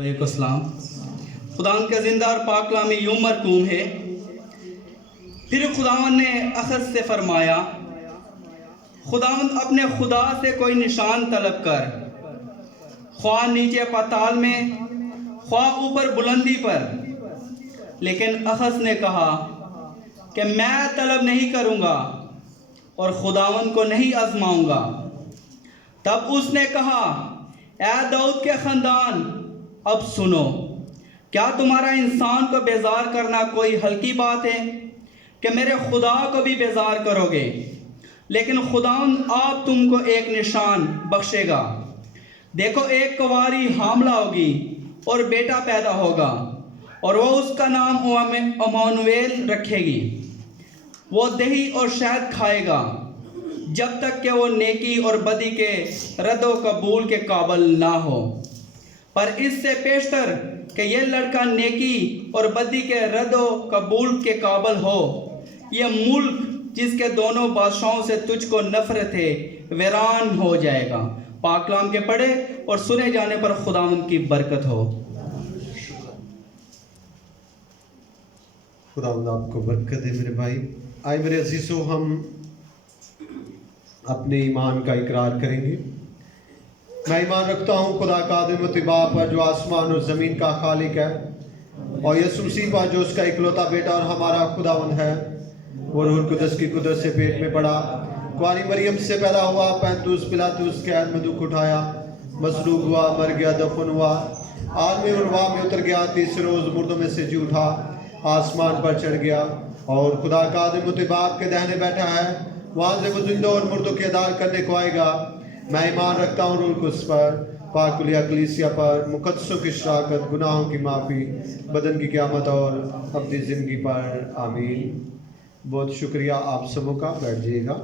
अस्सलाम। खुदावंद का जिंदा और पाक कलाम यूं मरकूम है। फिर खुदावंद ने अखज़ से फरमाया, खुदावंद अपने खुदा से कोई निशान तलब कर, ख्वाह नीचे पाताल में, ख्वाह ऊपर बुलंदी पर। लेकिन अखज़ ने कहा कि मैं तलब नहीं करूँगा और खुदावंद को नहीं आजमाऊँगा। तब उसने कहा, ऐ दाऊद के ख़ानदान, अब सुनो, क्या तुम्हारा इंसान को बेजार करना कोई हल्की बात है कि मेरे खुदा को भी बेजार करोगे? लेकिन खुदावंद आप तुमको एक निशान बख्शेगा। देखो, एक कुंवारी हामला होगी और बेटा पैदा होगा और वह उसका नाम इम्मानुएल रखेगी। वो दही और शहद खाएगा जब तक कि वो नेकी और बदी के रद्दो कबूल के काबिल ना हो। पर इससे पेशतर कि यह लड़का नेकी और बदी के रद्दो कबूल के काबिल हो, यह मुल्क जिसके दोनों बादशाहों से तुझको नफरत है वीरान हो जाएगा। पाक कलाम के पढ़े और सुने जाने पर खुदावंद की बरकत हो। खुदावंद आपको बरकत है मेरे भाई। आए मेरे अजीजों, हम अपने ईमान का इकरार करेंगे। मैं ईमान रखता हूँ खुदा कादिर मुतिबा पर जो आसमान और ज़मीन का खालिक है, और यसू मसीह पर जो उसका इकलौता बेटा और हमारा खुदावंद है। वो रूहुल कुदस की कुदरत से पेट में पड़ा, कुंवारी मरियम से पैदा हुआ, पैंतुस पिलातुस कैद में दुख उठाया, मसलूब हुआ, मर गया, दफन हुआ, आलमी उर्वा में उतर गया, तीसरे रोज़ मुर्दों में से जी उठा, आसमान पर चढ़ गया और खुदा कादिर मुतिबा के दाहिने बैठा है। वहाँ से वो जिंदों और मुर्दों के अदाल करने को आएगा। मैं ईमान रखता हूँ रूहुल कुदस पर, पाकुलिया कलीसिया पर, मुकद्दसों की शराकत, गुनाहों की माफ़ी, बदन की क़यामत और अपनी ज़िंदगी पर। आमीन। बहुत शुक्रिया आप सबों का। बैठ जाइएगा।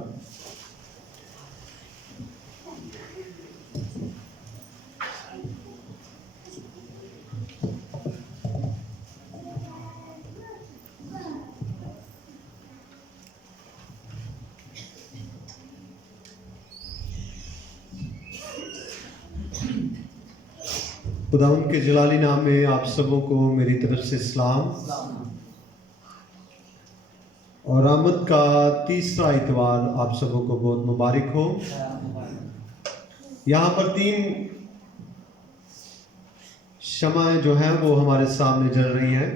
खुदावंद के जलाली नाम में आप सबों को मेरी तरफ से सलाम और आमद का तीसरा इतवार आप सबों को बहुत मुबारक हो। यहाँ पर 3 शमाएं जो हैं वो हमारे सामने जल रही हैं।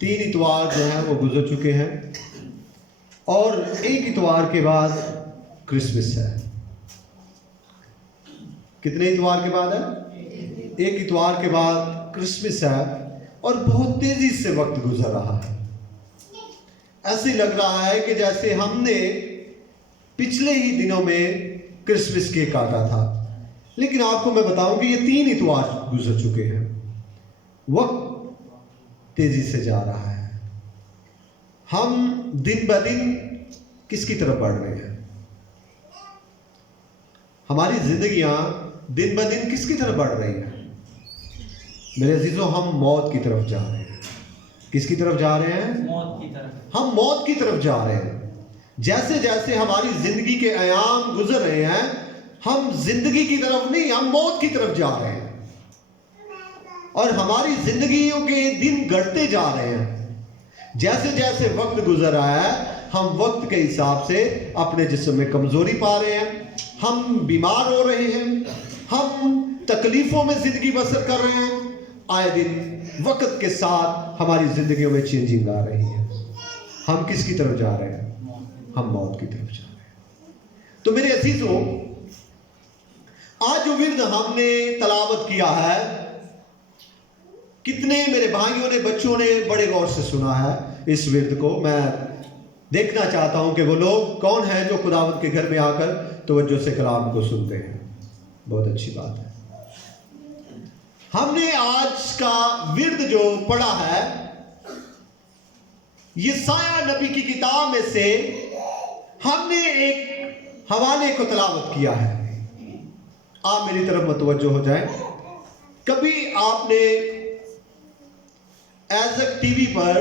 3 इतवार जो हैं वो गुजर चुके हैं और एक इतवार के बाद क्रिसमस है। कितने इतवार के बाद है? एक इतवार के बाद क्रिसमस है और बहुत तेजी से वक्त गुजर रहा है। ऐसे लग रहा है कि जैसे हमने पिछले ही दिनों में क्रिसमस केक काटा था। लेकिन आपको मैं बताऊं कि ये 3 इतवार गुजर चुके हैं। वक्त तेजी से जा रहा है। हम दिन ब दिन किसकी तरफ बढ़ रहे हैं? हमारी जिंदगियां दिन ब दिन किसकी तरफ बढ़ रही हैं? मेरे अजीजों, हम मौत की तरफ जा रहे हैं। किसकी तरफ जा रहे हैं? मौत की तरफ। हम मौत की तरफ जा रहे हैं। जैसे जैसे हमारी जिंदगी के आयाम गुजर रहे हैं, हम जिंदगी की तरफ नहीं, हम मौत की तरफ जा रहे हैं और हमारी जिंदगियों के दिन घटते जा रहे हैं। जैसे जैसे वक्त गुजर रहा है, हम वक्त के हिसाब से अपने जिस्म में कमजोरी पा रहे हैं, हम बीमार हो रहे हैं, हम तकलीफों में जिंदगी बसर कर रहे हैं। आए दिन वक्त के साथ हमारी जिंदगियों में चेंजिंग आ रही है। हम किसकी तरफ जा रहे हैं? हम मौत की तरफ जा रहे हैं। तो मेरे अजीजों, आज जो विर्द हमने तलावत किया है, कितने मेरे भाइयों ने, बच्चों ने बड़े गौर से सुना है इस विर्द को। मैं देखना चाहता हूं कि वो लोग कौन हैं जो खुदावंद के घर में आकर तवज्जो से कलाम को सुनते हैं। बहुत अच्छी बात है। हमने आज का विर्द जो पढ़ा है, यशायाह नबी की किताब में से हमने एक हवाले को तलावत किया है। आप मेरी तरफ मुतवज्जो हो जाएं। कभी आपने एज़क टीवी पर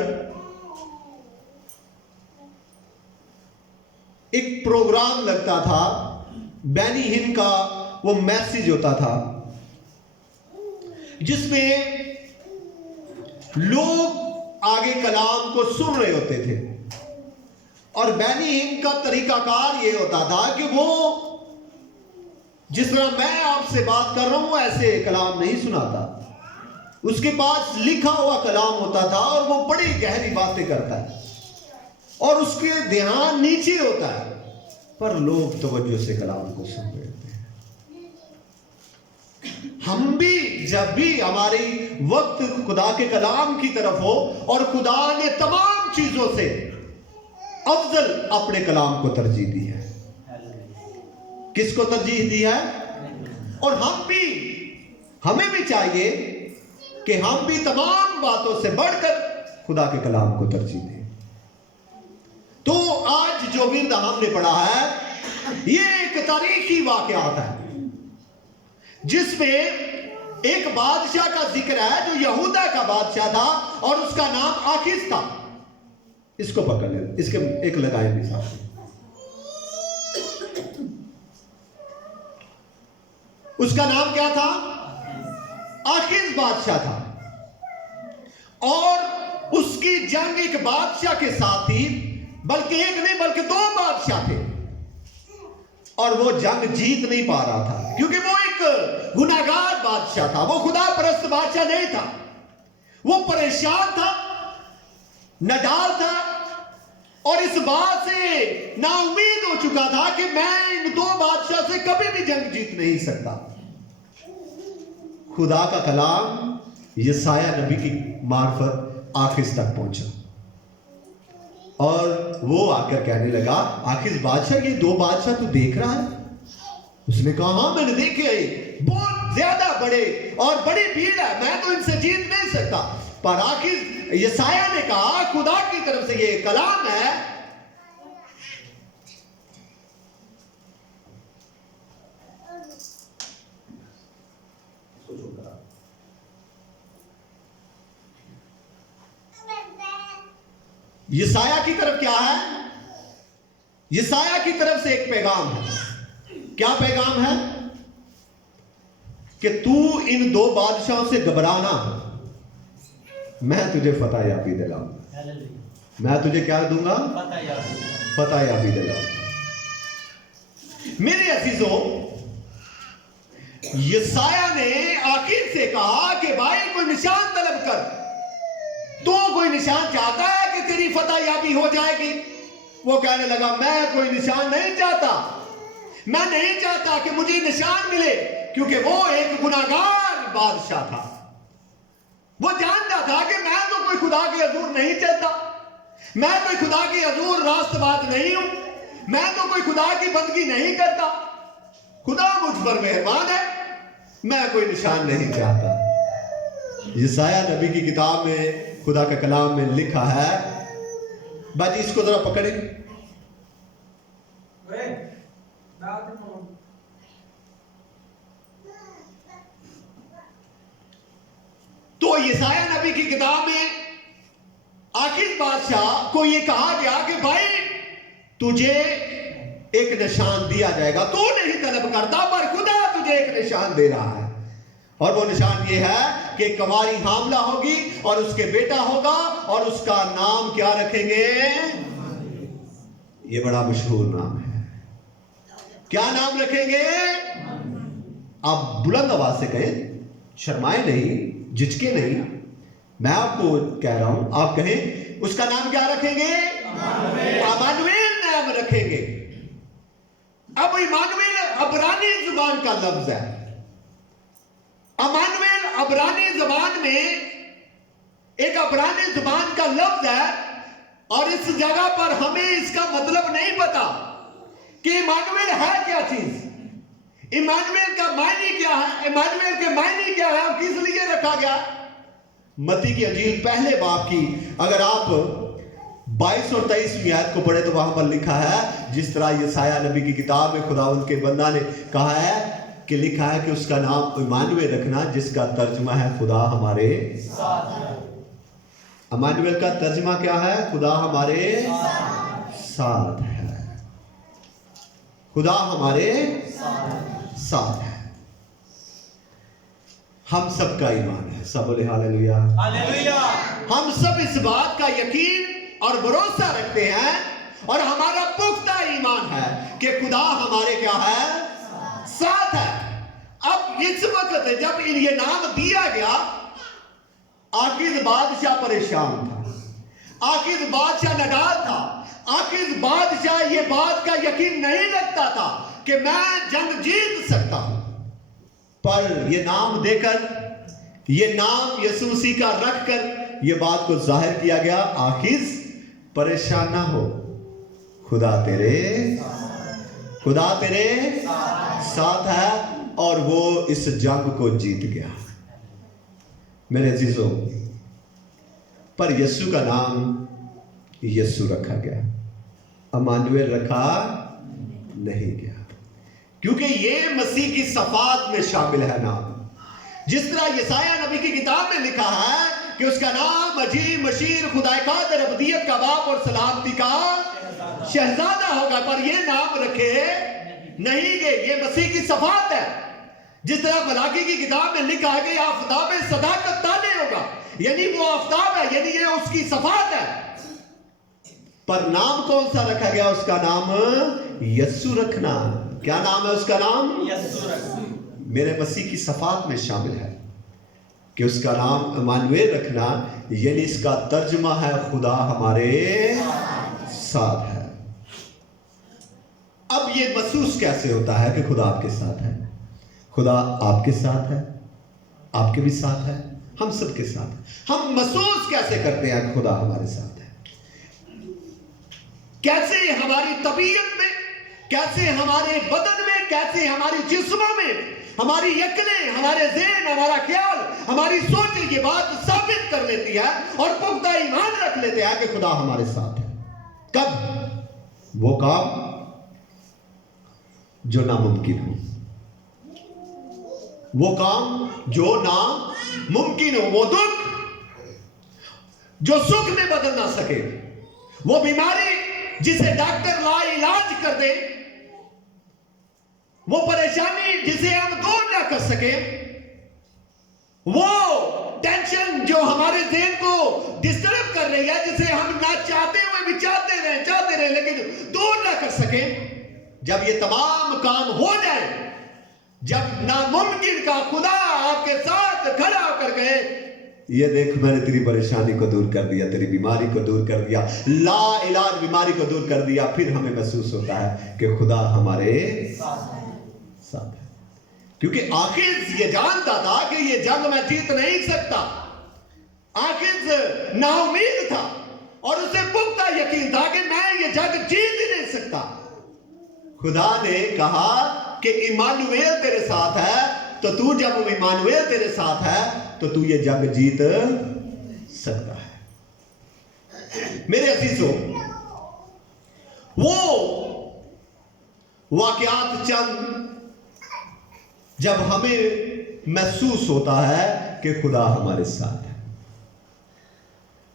एक प्रोग्राम लगता था, बेनी हिन का वो मैसेज होता था, जिसमें लोग आगे कलाम को सुन रहे होते थे, और बैनी हिम का तरीकाकार ये होता था कि वो जिस तरह मैं आपसे बात कर रहा हूं ऐसे कलाम नहीं सुनाता। उसके पास लिखा हुआ कलाम होता था और वो बड़ी गहरी बातें करता है और उसके ध्यान नीचे होता है, पर लोग तवज्जो से कलाम को सुन रहे थे। हम भी जब भी हमारी वक्त खुदा के कलाम की तरफ हो और खुदा ने तमाम चीजों से अफजल अपने कलाम को तरजीह दी है। किसको तरजीह दी है? और हमें भी चाहिए कि हम भी तमाम बातों से बढ़कर खुदा के कलाम को तरजीह दें। तो आज जो विरद हमने पढ़ा है ये एक तारीखी वाकयात है जिसमें एक बादशाह का जिक्र है जो यहूदा का बादशाह था और उसका नाम आखिस था। इसको पकड़ ले, इसके एक लगाए भी साथ। उसका नाम क्या था? आखिस बादशाह था, और उसकी जंग एक बादशाह के साथ थी, बल्कि एक नहीं बल्कि दो बादशाह थे, और वो जंग जीत नहीं पा रहा था क्योंकि वो एक गुनाहगार बादशाह था। वो खुदा परस्त बादशाह नहीं था, वो परेशान था, नडाल था, और इस बात से नाउम्मीद हो चुका था कि मैं इन दो बादशाह से कभी भी जंग जीत नहीं सकता। खुदा का कलाम यशायाह नबी की मार्फत आखिस तक पहुंचा और वो आकर कहने लगा, आखिस बादशाह ये दो बादशाह तू देख रहा है? उसने कहा हाँ मैंने देखे, बहुत ज्यादा बड़े और बड़ी भीड़ है, मैं तो इनसे जीत नहीं सकता। पर आखिर यशायाह ने कहा खुदा की तरफ से ये कलाम है, यशायाह की तरफ क्या है? यशायाह की तरफ से एक पैगाम है। क्या पैगाम है? कि तू इन दो बादशाहों से घबराना, मैं तुझे फतह याबी दिलाऊंगा। मैं तुझे क्या दूंगा? फतह याबी दिलाऊंगा। मेरे अजीजों, यशायाह ने आखिर से कहा कि भाई कोई निशान तलब कर, तो कोई निशान चाहता है कि तेरी फतह याबी हो जाएगी? वो कहने लगा मैं कोई निशान नहीं चाहता, मैं नहीं चाहता कि मुझे निशान मिले, क्योंकि वो एक गुनाहगार बादशाह था। वो जानता था कि मैं तो कोई खुदा के हजूर नहीं चलता, मैं कोई खुदा की हजूर रास्तबाज नहीं हूं, मैं तो कोई खुदा की बंदगी नहीं करता, खुदा मुझ पर मेहरबान है, मैं कोई निशान नहीं चाहता। यशायाह नबी की किताब में खुदा का कलाम में लिखा है, बाजी इसको जरा पकड़े, तो यशायाह नबी की किताब में आखिर बादशाह को यह कहा गया कि भाई तुझे एक निशान दिया जाएगा, तू नहीं तलब करता पर खुदा तुझे एक निशान दे रहा है, और वो निशान ये है कि कवारी हामला होगी और उसके बेटा होगा और उसका नाम क्या रखेंगे? ये बड़ा मशहूर नाम है। क्या नाम रखेंगे? आप बुलंद आवाज से कहें, शर्माए नहीं, झिझके नहीं, मैं आपको कह रहा हूं, आप कहें उसका नाम क्या रखेंगे? इमानुएल नाम रखेंगे। अब इमानुएल अबरानी जुबान का लफ्ज है। इमानुएल अबरानी जुबान में एक अबरानी जुबान का लफ्ज है, और इस जगह पर हमें इसका मतलब नहीं पता कि इमानुएल है क्या चीज, इमानुएल का मायने क्या है, इमानुएल के मायने क्या है, किस लिए रखा गया। मत्ती की अंजील पहले बाब की अगर आप 22 और 23वीं आयत को पढ़े तो वहां पर लिखा है, जिस तरह यशायाह नबी की किताब में खुदावंद के बंदा ने कहा है कि लिखा है कि उसका नाम इमानुएल रखना, जिसका तर्जुमा है खुदा हमारे साथ है। इमानुएल का तर्जुमा क्या है? खुदा हमारे साथ है, खुदा हमारे साथ है। हम सब का ईमान है। सब बोले हालेलुया। हालेलुया। हम सब इस बात का यकीन और भरोसा रखते हैं और हमारा पुख्ता ईमान है कि खुदा हमारे क्या है, साथ है। अब इस वक्त जब ये नाम दिया गया, आखिर बादशाह परेशान था, आखिर बादशाह नडाल था, आखिर बादशाह ये बात का यकीन नहीं रखता था कि मैं जंग जीत सकता हूं। पर ये नाम देकर, ये नाम यीशु मसीह का रखकर ये बात को जाहिर किया गया, आखिर परेशान ना हो, खुदा तेरे साथ है और वो इस जंग को जीत गया। मेरे अजीजों, पर यीशु का नाम यीशु रखा गया, अमानुएल रखा नहीं गया, क्योंकि ये मसीह की सफात में शामिल है नाम। जिस तरह यसाया नबी की किताब में लिखा है कि उसका नाम अजीब, मशीर, खुदा कादिर, अबदियत का बाप और सलामती का शहजादा होगा, पर ये नाम रखे नहीं गए। ये मसीह की सफात है। जिस तरह मलाकी की किताब में लिखा है कि आफताब सदाकत ताले होगा, यानी वो आफताब है, यानी ये उसकी सफात है। पर नाम कौन सा रखा गया? उसका नाम यीशु रखना। क्या नाम है उसका नाम? यीशु रखना। मेरे मसीह की सफात में शामिल है कि उसका नाम इमानुएल रखना, यानी इसका तर्जुमा है खुदा हमारे साथ है। अब ये महसूस कैसे होता है कि खुदा आपके साथ है? खुदा आपके साथ है, आपके भी साथ है, हम सबके साथ है। हम महसूस कैसे करते हैं कि खुदा हमारे साथ है? कैसे हमारी तबीयत में, कैसे हमारे बदन में, कैसे हमारी जिस्मों में, हमारी अक्लें, हमारे ज़हन, हमारा ख्याल, हमारी सोच ये बात साबित कर लेती है और पुख्ता ईमान रख लेते हैं कि खुदा हमारे साथ है। कब? वो काम जो नामुमकिन हो, वो काम जो नामुमकिन हो, वो दुख जो सुख में बदल ना सके, वो बीमारी जिसे डॉक्टर ला इलाज कर दे, वो परेशानी जिसे हम दूर ना कर सके, वो टेंशन जो हमारे ज़हन को डिस्टर्ब कर रही है, जिसे हम ना चाहते हुए भी चाहते रहे लेकिन दूर ना कर सके, जब ये तमाम काम हो जाए, जब नामुमकिन का खुदा आपके साथ खड़ा होकर कहे, ये देख मैंने तेरी परेशानी को दूर कर दिया, तेरी बीमारी को दूर कर दिया, ला इलाज बीमारी को दूर कर दिया, फिर हमें महसूस होता है कि खुदा हमारे साथ है। क्योंकि आखिर ये जानता था कि ये जंग मैं जीत नहीं सकता, आखिर नाउमीद था और उसे पुख्ता यकीन था कि मैं ये जंग जीत ही नहीं सकता। खुदा ने कहा कि इमानुएल तेरे साथ है, तो तू जब इमानुएल तेरे साथ है तो तू ये जंग जीत सकता है। मेरे अजीजों, वो वाकयात चंद जब हमें महसूस होता है कि खुदा हमारे साथ है।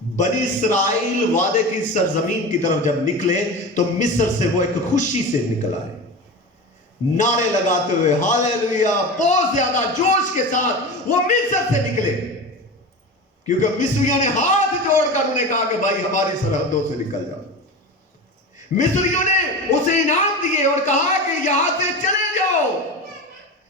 बनी इस्राएल वादे की सरजमीन की तरफ जब निकले तो मिस्र से वो एक खुशी से निकल आए, नारे लगाते हुए, हालेलुया, बहुत ज्यादा जोश के साथ वो मिस्र से निकले, क्योंकि मिस्रियों ने हाथ जोड़कर उन्हें कहा कि भाई हमारी सरहदों से निकल जाओ। मिस्रियों ने उसे इनाम दिए और कहा कि यहां से चले जाओ,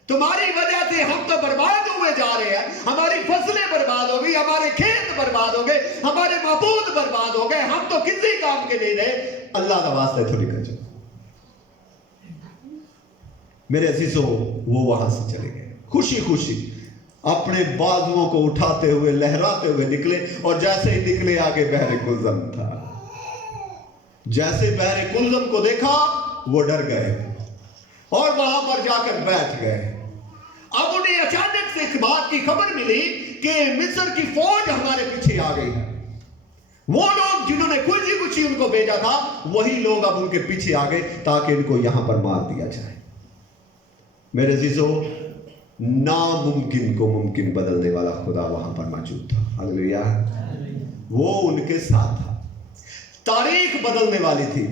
तुम्हारी वजह से हम तो बर्बाद हुए जा रहे हैं, हमारी फसलें बर्बाद हो गई, हमारे खेत बर्बाद हो गए, हमारे माबूद बर्बाद हो गए, हम तो किसी काम के नहीं रहे, अल्लाह का वास्ता तो निकल जाओ। मेरे अजीजों, वो वहां से चले गए खुशी खुशी, अपने बाजुओं को उठाते हुए, लहराते हुए निकले, और जैसे ही निकले आगे बहरे कुलजम था। जैसे बहरे कुलजम को देखा वो डर गए और वहां पर जाकर बैठ गए। अब उन्हें अचानक से इस बात की खबर मिली कि मिस्र की फौज हमारे पीछे आ गई है। वो लोग जिन्होंने खुशी खुशी उनको भेजा था, वही लोग अब उनके पीछे आ गए ताकि इनको यहां पर मार दिया जाए। मेरे अजीजों, नामुमकिन को मुमकिन बदलने वाला खुदा वहां पर मौजूद था। हालेलुया, वो उनके साथ था। तारीख बदलने वाली थी।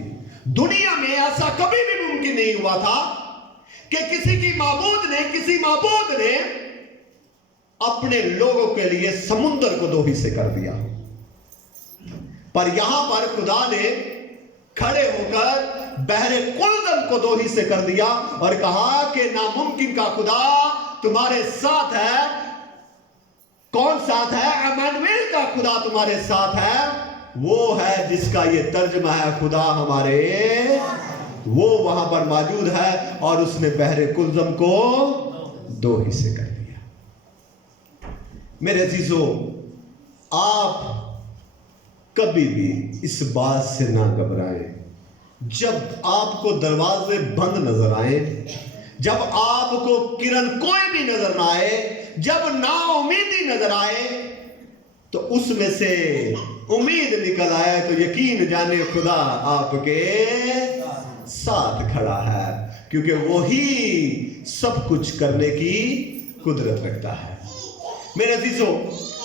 दुनिया में ऐसा कभी भी मुमकिन नहीं हुआ था कि किसी माबूद ने अपने लोगों के लिए समुद्र को 2 हिस्से कर दिया। पर यहां पर खुदा ने खड़े होकर बहरे कुलदम को 2 हिस्से कर दिया और कहा कि नामुमकिन का खुदा तुम्हारे साथ है। कौन साथ है? इमानुएल का खुदा तुम्हारे साथ है। वो है जिसका ये तर्जमा है खुदा हमारे, वो वहां पर मौजूद है और उसने बहरे कुलदम को 2 हिस्से कर दिया। मेरे अजीजों, आप कभी भी इस बात से ना घबराएं। जब आपको दरवाजे बंद नजर आए, जब आपको किरण कोई भी नजर ना आए, जब नाउमीदी नजर आए, तो उसमें से उम्मीद निकल आए तो यकीन जाने खुदा आपके साथ खड़ा है, क्योंकि वही सब कुछ करने की कुदरत रखता है। मेरे अजीजों,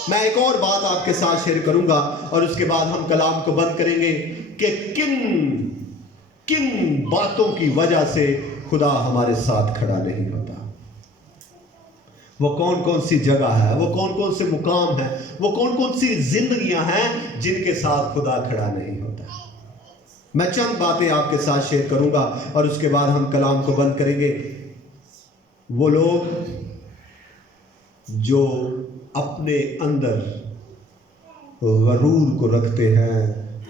मैं एक और बात आपके साथ शेयर करूंगा और उसके बाद हम कलाम को बंद करेंगे कि किन बातों की वजह से खुदा हमारे साथ खड़ा नहीं होता। वो कौन कौन सी जगह है, वो कौन कौन से मुकाम है, वो कौन कौन सी जिंदगियां हैं जिनके साथ खुदा खड़ा नहीं होता। मैं चंद बातें आपके साथ शेयर करूंगा और उसके बाद हम कलाम को बंद करेंगे। वो लोग जो अपने अंदर गरूर को रखते हैं,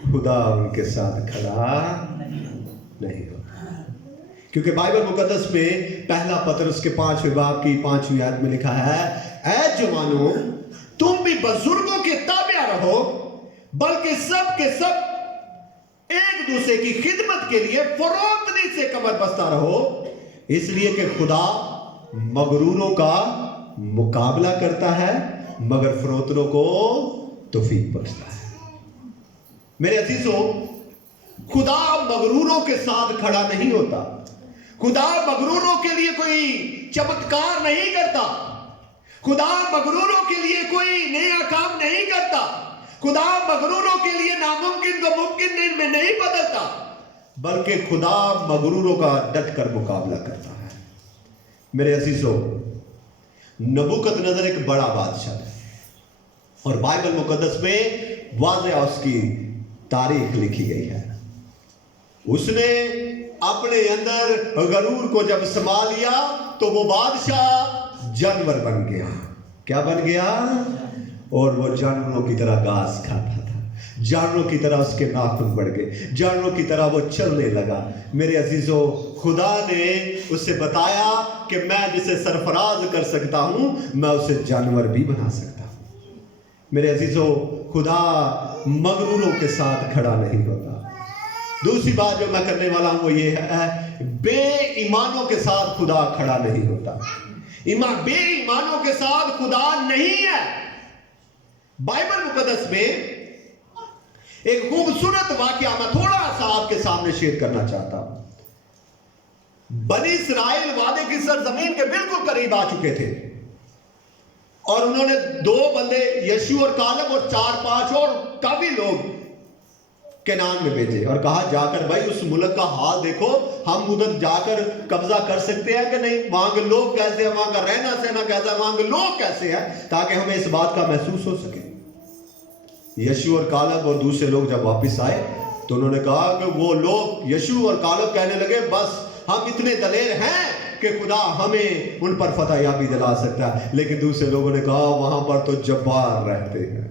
खुदा उनके साथ खड़ा नहीं होता। क्योंकि बाइबल मुकद्दस में पहला पतरस के 5वें बाब की 5वीं आयत में लिखा है, ऐ जवानों, तुम भी बुजुर्गों के ताबिया रहो, बल्कि सब के सब एक दूसरे की खिदमत के लिए फरोतनी से कमर बस्ता रहो, इसलिए कि खुदा मगरूरों का मुकाबला करता है मगर फरोतनों को तौफीक बख्शता है। मेरे अजीजों, खुदा मगरूरों के साथ खड़ा नहीं होता। खुदा मगरूरों के लिए कोई चमत्कार नहीं करता। खुदा मगरूरों के लिए कोई नया काम नहीं करता। खुदा मगरूरों के लिए नामुमकिन को मुमकिन में नहीं बदलता, बल्कि खुदा मगरूरों का डट कर मुकाबला करता है। मेरे अजीजों, नबूकदनेस्सर एक बड़ा बादशाह है और बाइबल मुकद्दस में वाज़ेह उसकी तारीख लिखी गई है। उसने अपने अंदर गरूर को जब समा लिया तो वो बादशाह जानवर बन गया। क्या बन गया? और वो जानवरों की तरह घास खाता था, जानवरों की तरह उसके नाखून बढ़ गए, जानवरों की तरह वो चलने लगा। मेरे अजीजों, खुदा ने उसे बताया कि मैं जिसे सरफराज कर सकता हूं, मैं उसे जानवर भी बना सकता हूं। मेरे अजीजों, खुदा मगरूरों के साथ खड़ा नहीं होता। दूसरी बात जो मैं करने वाला हूं वो ये है, बेईमानों के साथ खुदा खड़ा नहीं होता। बेईमानों के साथ खुदा नहीं है। बाइबल मुकद्दस में एक खूबसूरत वाकया मैं थोड़ा सा आपके सामने शेयर करना चाहता हूं। बनी इस्राएल वादे की सरजमीन के बिल्कुल करीब आ चुके थे और उन्होंने 2 बंदे यशू और कालेब और 4-5 और काफी लोग केनान में भेजे और कहा, जाकर भाई उस मुल्क का हाल देखो, हम उधर जाकर कब्जा कर सकते हैं कि नहीं, वहां के लोग कैसे हैं, वहां का रहना सहना कैसा है, वहां के लोग कैसे हैं, ताकि हमें इस बात का महसूस हो सके। यशू और कालेब और दूसरे लोग जब वापस आए तो उन्होंने कहा कि वो लोग, यशू और कालेब कहने लगे, बस हम इतने दलेर हैं कि खुदा हमें उन पर फतह याबी दिला सकता है। लेकिन दूसरे लोगों ने कहा, वहां पर तो जब्बार रहते हैं।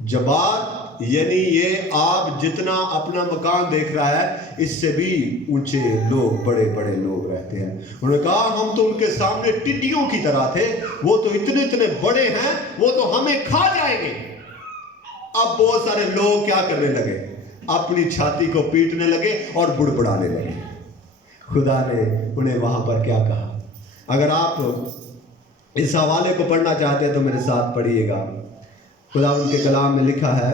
जब्बार यानी ये आप जितना अपना मकान देख रहा है, इससे भी ऊंचे लोग, बड़े बड़े लोग रहते हैं। उन्होंने कहा, हम तो उनके सामने टिड्डियों की तरह थे, वो तो इतने इतने बड़े हैं, वो तो हमें खा जाएंगे। अब बहुत सारे लोग क्या करने लगे, अपनी छाती को पीटने लगे और बुड़बुड़ाने लगे। खुदा ने उन्हें वहां पर क्या कहा? अगर आप इस हवाले को पढ़ना चाहते हैं तो मेरे साथ पढ़िएगा। खुदा उनके कलाम में लिखा है,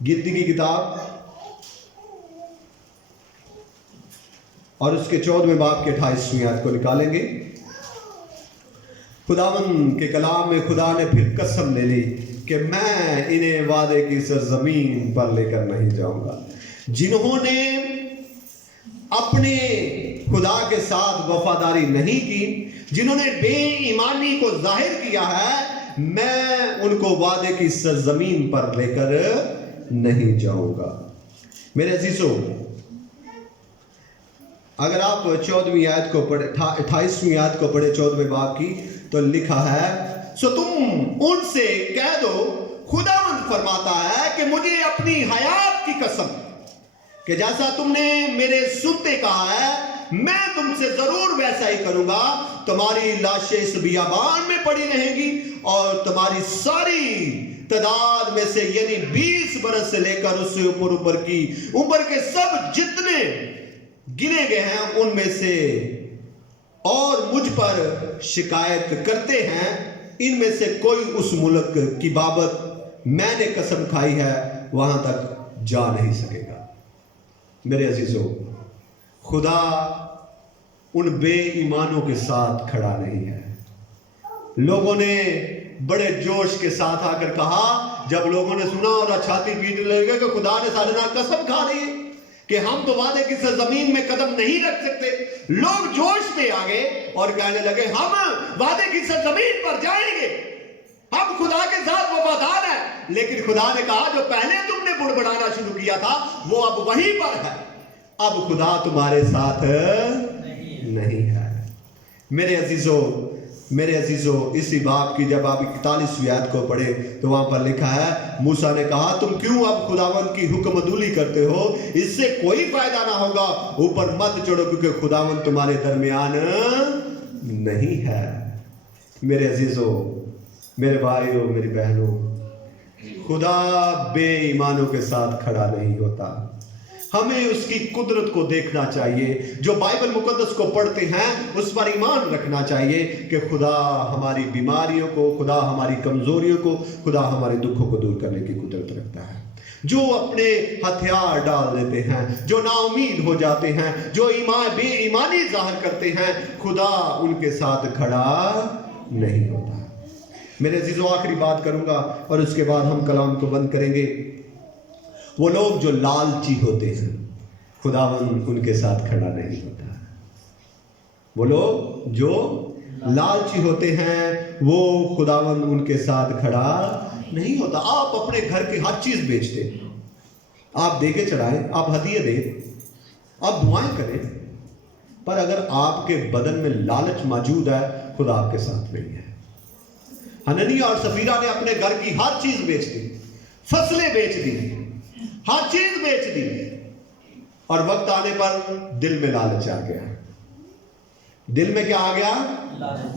गिनती की किताब और उसके 14वें बाब के 28वीं आयत को निकालेंगे। खुदावन के कलाम में खुदा ने फिर कसम ले ली कि मैं इन्हें वादे की सरजमीन पर लेकर नहीं जाऊंगा, जिन्होंने अपने खुदा के साथ वफादारी नहीं की, जिन्होंने बेईमानी को जाहिर किया है, मैं उनको वादे की सरजमीन पर लेकर नहीं जाऊंगा। मेरे अजीजों, अगर आप 14वीं आयत को पढ़े, 28वीं आयत को पढ़े 14वें बाब की, तो लिखा है, सो तुम उनसे कह दो, खुदावंद फरमाता है कि मुझे अपनी हयात की कसम, कि जैसा तुमने मेरे सुनते कहा है, मैं तुमसे जरूर वैसा ही करूंगा। तुम्हारी लाशें इस बियाबान में पड़ी रहेंगी और तुम्हारी सारी तादाद में से, यानी 20 बरस से लेकर उससे ऊपर ऊपर की उम्र के सब जितने गिने गए हैं, उनमें से और मुझ पर शिकायत करते हैं, इनमें से कोई उस मुल्क की बाबत मैंने कसम खाई है वहां तक जा नहीं सकेगा। मेरे अजीजों, खुदा उन बेईमानों के साथ खड़ा नहीं है। लोगों ने बड़े जोश के साथ आकर कहा, जब लोगों ने सुना और छाती पीटने लगे कि खुदा ने सारे नाम कसम खा ली कि हम तो वादे की जमीन में कदम नहीं रख सकते। लोग जोश में आ गए और कहने लगे, हम वादे की जमीन पर जाएंगे, हम खुदा के साथ वफादार हैं। लेकिन खुदा ने कहा, जो पहले तुमने बुड़बड़ाना शुरू किया था वो अब वहीं पर है, अब खुदा तुम्हारे साथ नहीं है। मेरे अजीजों, इसी बाब की जब आप 41वीं आयत को पढ़े तो वहां पर लिखा है, मूसा ने कहा, तुम क्यों अब खुदावंद की हुक्म अदूली करते हो, इससे कोई फायदा ना होगा, ऊपर मत चढ़ो क्योंकि खुदावंद तुम्हारे दरमियान नहीं है। मेरे अजीजों, मेरे भाइयों, मेरी बहनों, खुदा बेईमानों के साथ खड़ा नहीं होता। हमें उसकी कुदरत को देखना चाहिए। जो बाइबल मुकद्दस को पढ़ते हैं उस पर ईमान रखना चाहिए कि खुदा हमारी बीमारियों को, खुदा हमारी कमजोरियों को, खुदा हमारे दुखों को दूर करने की कुदरत रखता है। जो अपने हथियार डाल देते हैं, जो नाउमीद हो जाते हैं, जो बेईमानी जाहिर करते हैं, खुदा उनके साथ खड़ा नहीं होता। मेरे अजीजों, आखिरी बात करूंगा और उसके बाद हम कलाम को बंद करेंगे। वो लोग जो लालची होते हैं, खुदावंद उनके साथ खड़ा नहीं होता। वो लोग जो लालची होते हैं, वो खुदावंद उनके साथ खड़ा नहीं होता। आप अपने घर की हर चीज बेच दें, आप देके चढ़ाएं, आप हदिये दें, आप दुआएं करें, पर अगर आपके बदन में लालच मौजूद है, खुदा आपके साथ नहीं है। हननिया और सफीरा ने अपने घर की हर चीज बेच दी, फसलें बेच दी, हर चीज बेच दी, और वक्त आने पर दिल में लालच आ गया। दिल में क्या आ गया?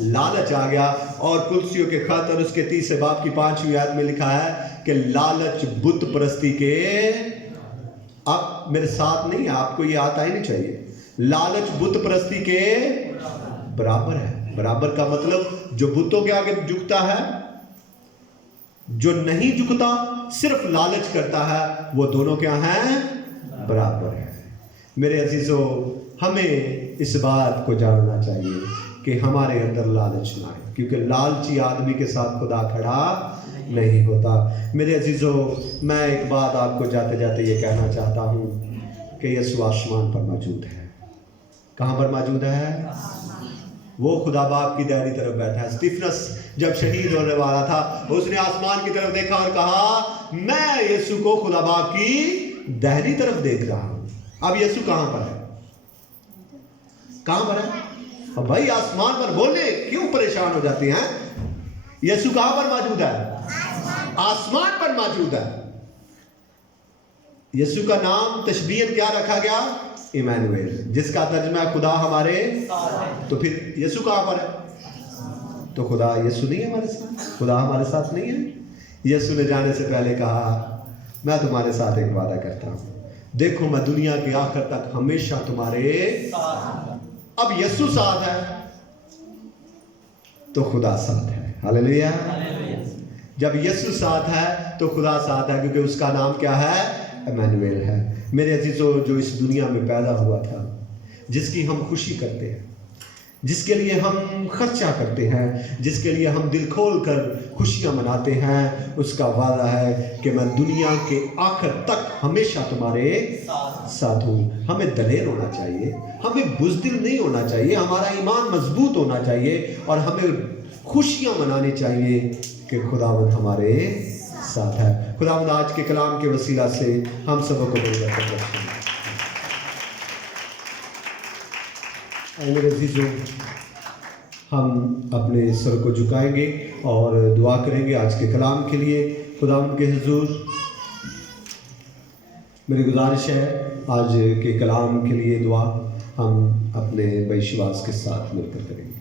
लालच आ गया। और कुलसियों के खत और उसके 30 बाब की 5वीं आयत में लिखा है कि लालच बुत परस्ती के, आप मेरे साथ नहीं, आपको ये आता ही नहीं चाहिए, लालच बुत परस्ती के बराबर है। बराबर का मतलब जो बुतों के आगे झुकता है, जो नहीं झुकता, सिर्फ लालच करता है, वो दोनों क्या हैं? बराबर है। मेरे अजीजों, हमें इस बात को जानना चाहिए कि हमारे अंदर लालच ना आए, क्योंकि लालची आदमी के साथ खुदा खड़ा नहीं होता। मेरे अजीजों, मैं एक बात आपको जाते जाते ये कहना चाहता हूँ कि यीशु आसमान पर मौजूद है। कहाँ पर मौजूद है? वो खुदा बाप की दाहिनी तरफ बैठा है। स्टीफनस जब शहीद होने वाला था, उसने आसमान की तरफ देखा और कहा, मैं यीशु को खुदा बाप की दाहिनी तरफ देख रहा हूं। अब यीशु कहां पर है? कहां पर है? अब भाई आसमान पर बोले क्यों परेशान हो जाते हैं? यीशु कहां पर मौजूद है? आसमान पर मौजूद है। यीशु का नाम तशबीह क्या रखा गया? इमैनुएल, जिसका तर्जुमा है खुदा हमारे साथ। तो फिर यीशु कहां पर है? तो खुदा यीशु नहीं है हमारे साथ, खुदा हमारे साथ नहीं है। यीशु ने जाने से पहले कहा, मैं तुम्हारे साथ एक वादा करता हूं, देखो मैं दुनिया के आखिर तक हमेशा तुम्हारे साथ। अब यीशु साथ है तो खुदा साथ है। हालेलुया। जब यीशु साथ है तो खुदा साथ है, क्योंकि उसका नाम क्या है? इमैनुएल है। मेरे अजीजों, जो इस दुनिया में पैदा हुआ था, जिसकी हम खुशी करते हैं, जिसके लिए हम खर्चा करते हैं, जिसके लिए हम दिल खोल कर खुशियाँ मनाते हैं, उसका वादा है कि मैं दुनिया के आखिर तक हमेशा तुम्हारे साथ हूँ। हमें दलेर होना चाहिए, हमें बुज़दिल नहीं होना चाहिए, हमारा ईमान मजबूत होना चाहिए और हमें खुशियाँ मनानी चाहिए कि खुदावंद हमारे साथ है। खुदावंद आज के कलाम के वसीला से हम सबको बरकत बख्शे। मेरे अज़ीज़ों, हम अपने सर को झुकाएंगे और दुआ करेंगे आज के कलाम के लिए। खुदावंद के हुजूर मेरी गुजारिश है, आज के कलाम के लिए दुआ हम अपने विश्वास के साथ मिलकर करेंगे।